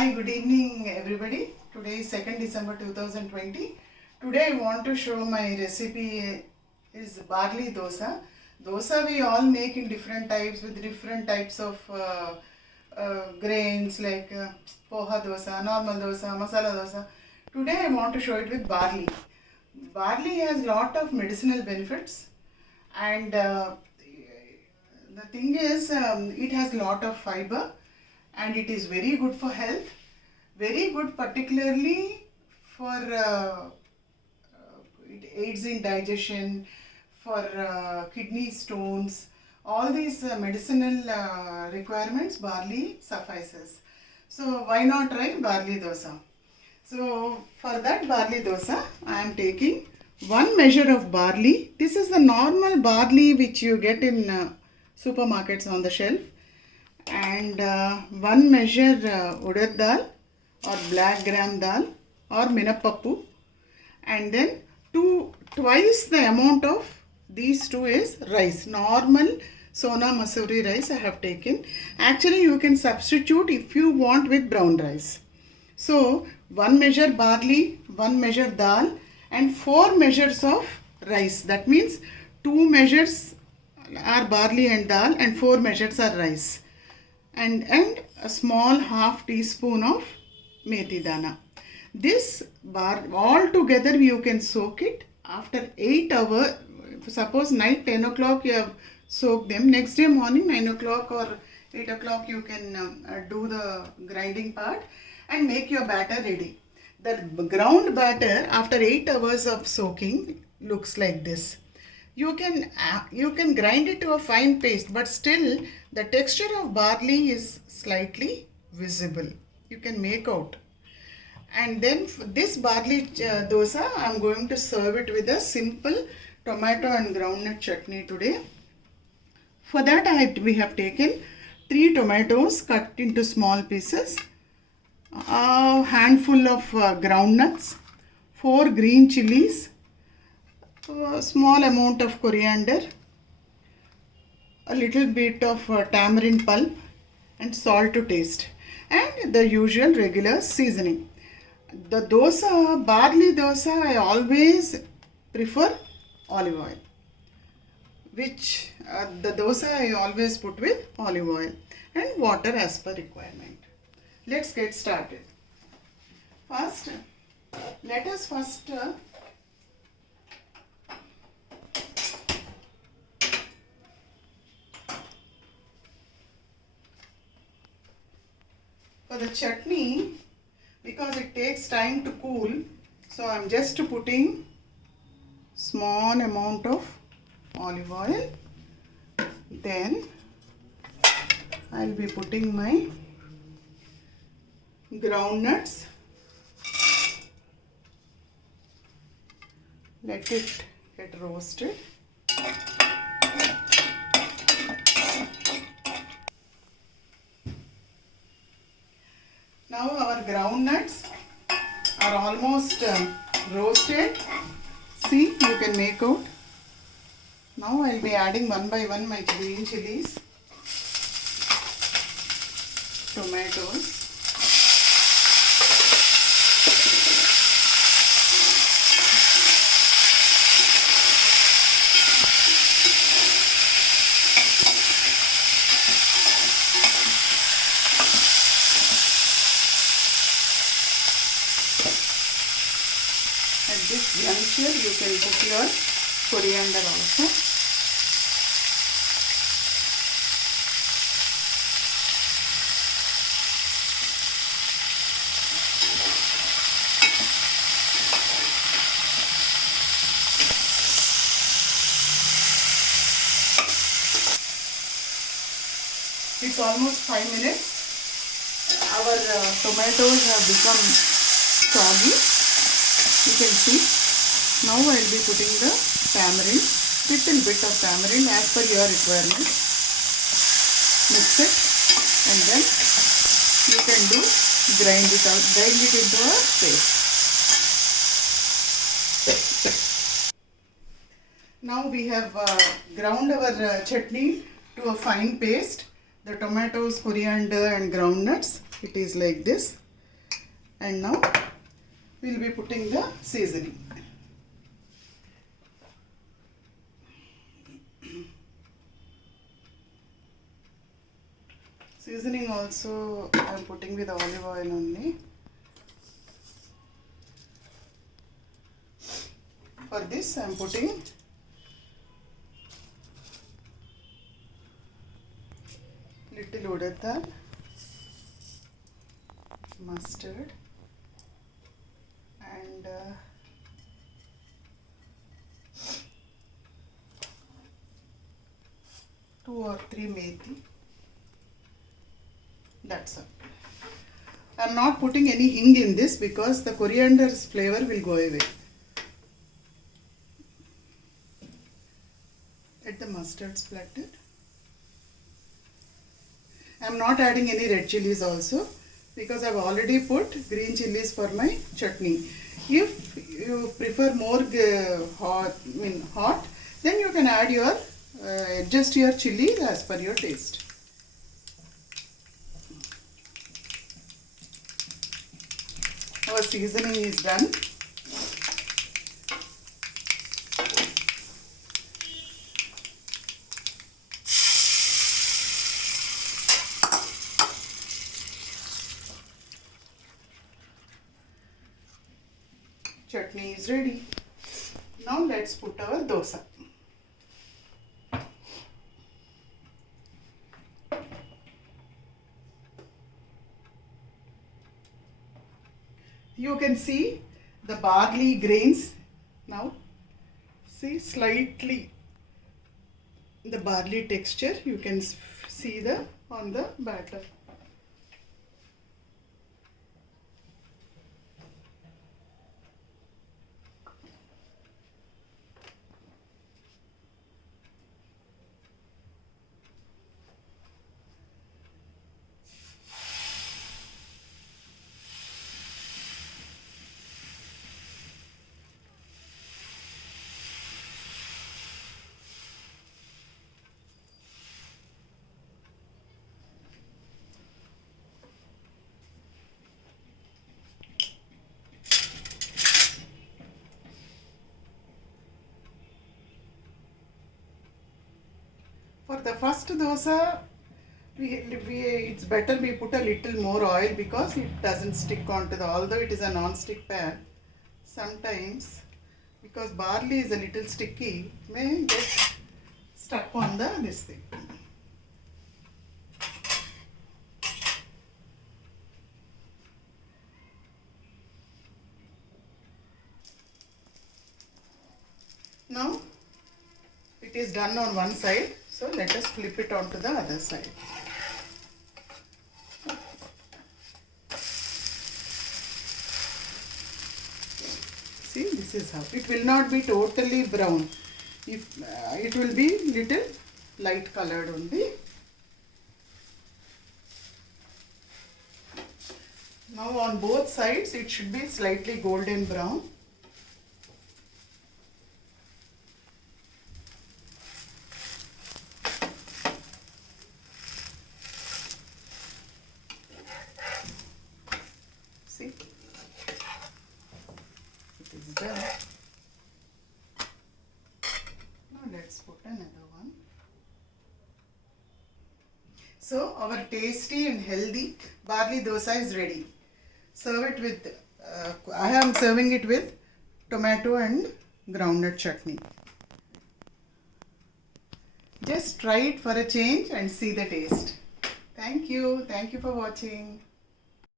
Hi, good evening everybody. Today is 2nd December 2020. Today I want to show my recipe is barley dosa. Dosa we all make in different types with different types of grains like poha dosa, normal dosa, masala dosa. Today I want to show it with barley. Barley has lot of medicinal benefits and the thing is it has lot of fiber and it is very good for health, very good particularly for it aids in digestion, for kidney stones, all these medicinal requirements barley suffices. So why not try barley dosa? So for that barley dosa I am taking 1 measure of barley. This is the normal barley which you get in supermarkets on the shelf, and 1 measure urad dal or black gram dal or minapappu, and then twice the amount of these two is rice, normal Sona Masuri rice I have taken. Actually you can substitute if you want with brown rice. So 1 measure barley, 1 measure dal and 4 measures of rice. That means 2 measures are barley and dal and 4 measures are rice. And a small half teaspoon of methi dana. This all together you can soak it after 8 hours. Suppose night 10 o'clock you have soaked them, next day morning 9 o'clock or 8 o'clock you can do the grinding part and make your batter ready. The ground batter after 8 hours of soaking looks like this. You can grind it to a fine paste, but still the texture of barley is slightly visible. You can make out. And then this barley dosa, I am going to serve it with a simple tomato and groundnut chutney today. For that we have taken 3 tomatoes cut into small pieces, a handful of groundnuts, 4 green chilies, a small amount of coriander, a little bit of tamarind pulp and salt to taste, and the usual regular seasoning. The dosa, barley dosa, I always prefer olive oil, which the dosa I always put with olive oil and water as per requirement. Let's get started. Let us first for the chutney, because it takes time to cool, so I am just putting small amount of olive oil. Then I will be putting my groundnuts. Let it get roasted. Now our groundnuts are almost roasted. See, you can make out. Now I will be adding one by one my green chilies, tomatoes, at this juncture you can put your coriander also. It's almost 5 minutes. Our tomatoes have become soggy. You can see. Now I will be putting the tamarind, little bit of tamarind as per your requirement. Mix it and then you can grind it into a paste. Now we have ground our chutney to a fine paste. The tomatoes, coriander and groundnuts, it is like this. And now we'll be putting the seasoning. Seasoning also I am putting with olive oil only. For this I am putting little urad dal, mustard, and 2 or 3 methi. That's all. I am not putting any hing in this because the coriander's flavor will go away. Let the mustard splattered. I am not adding any red chilies also because I have already put green chilies for my chutney. If you prefer more hot, then you can add your adjust your chili as per your taste. Our seasoning is done. Chutney is ready. Now let's put our dosa. You can see the barley grains now. See slightly the barley texture you can see on the batter. For the first dosa, it's better we put a little more oil because it doesn't stick onto although it is a non-stick pan, sometimes because barley is a little sticky, may get stuck on this thing. Now it is done on one side, so let us flip it onto the other side. See, this is how it will not be totally brown. If it will be little light colored only. Now on both sides it should be slightly golden brown. See, it is done. Now let's put another one. So our tasty and healthy barley dosa is ready. Serve it with, I am serving it with tomato and groundnut chutney. Just try it for a change and see the taste. Thank you for watching.